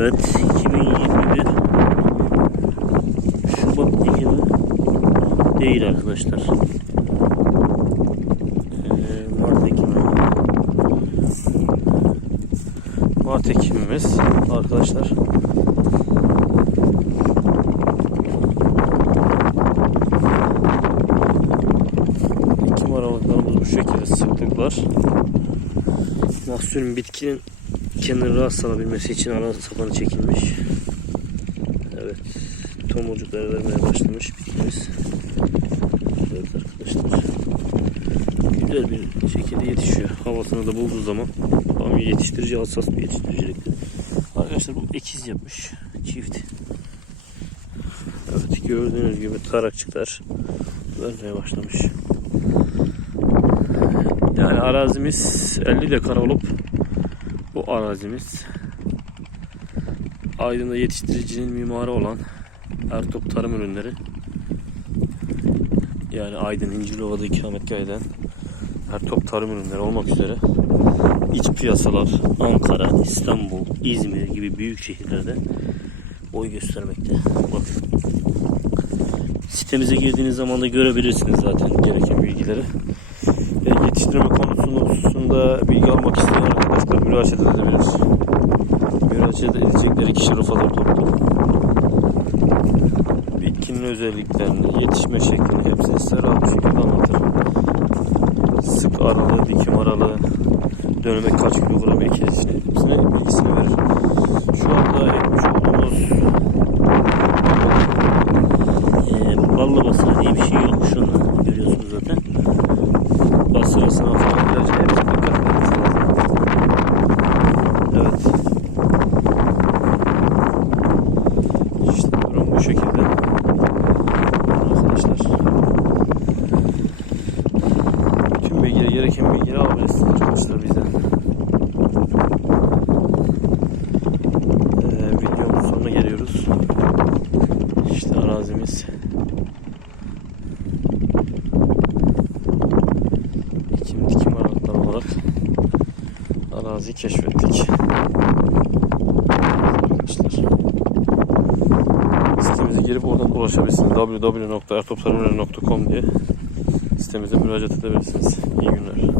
Evet 2021 Şubat dikimi değil arkadaşlar. Ee, Mart ekimi. Mart ekimimiz arkadaşlar. Ekim aralıklarımız bu şekilde sıklıklar. Mahsulün bitkinin kendini rahat salabilmesi için ara sapanı çekilmiş. Evet. Tomurcukları vermeye başlamış bitkimiz. Evet arkadaşlar. Güzel bir şekilde yetişiyor. Havasını da bulduğu zaman tam yetiştirici hassas bir yetiştiriciliktir. Arkadaşlar bu ekiz yapmış. Çift. Evet gördüğünüz gibi tarakçıklar vermeye başlamış. Yani arazimiz 50 dekar olup bu arazimiz Aydın'da yetiştiricinin mimarı olan Ertop Tarım Ürünleri yani Aydın İncirlova'da ikametgah eden Ertop Tarım Ürünleri olmak üzere iç piyasalar Ankara, İstanbul, İzmir gibi büyük şehirlerde boy göstermekte. Bakın. Sitemize girdiğiniz zaman da görebilirsiniz zaten gereken bilgileri. Yetiştirme konusunda hususunda bilgi almak isteyen arkadaşlar müracaat edebilir. Müracaat edecekleri kişi Rıfat Toplu. Bitkinin özelliklerini, yetişme şeklini hepsini size rahat bir şekilde anlatır. Sık aralığı, dikim aralığı, döneme kaç kilogram ekilişini hepsine bilgisini verir. Şu anda ekmiş olduğumuz e, balla basarı diye bir şey yok şu anda görüyorsunuz zaten. Basırasına falan ilacı hepsi dikkat etmeniz lazım. Evet. İşte durum bu şekilde. Arkadaşlar. Tüm bilgileri, gereken bilgileri alabilirsiniz arkadaşlar bizden. Ee, videonun sonuna geliyoruz. İşte arazimiz. Araziyi keşfettik. Arkadaşlar. Sitemize girip oradan ulaşabilirsiniz. www.ertoptarımları.com diye sitemize müracaat edebilirsiniz. İyi günler.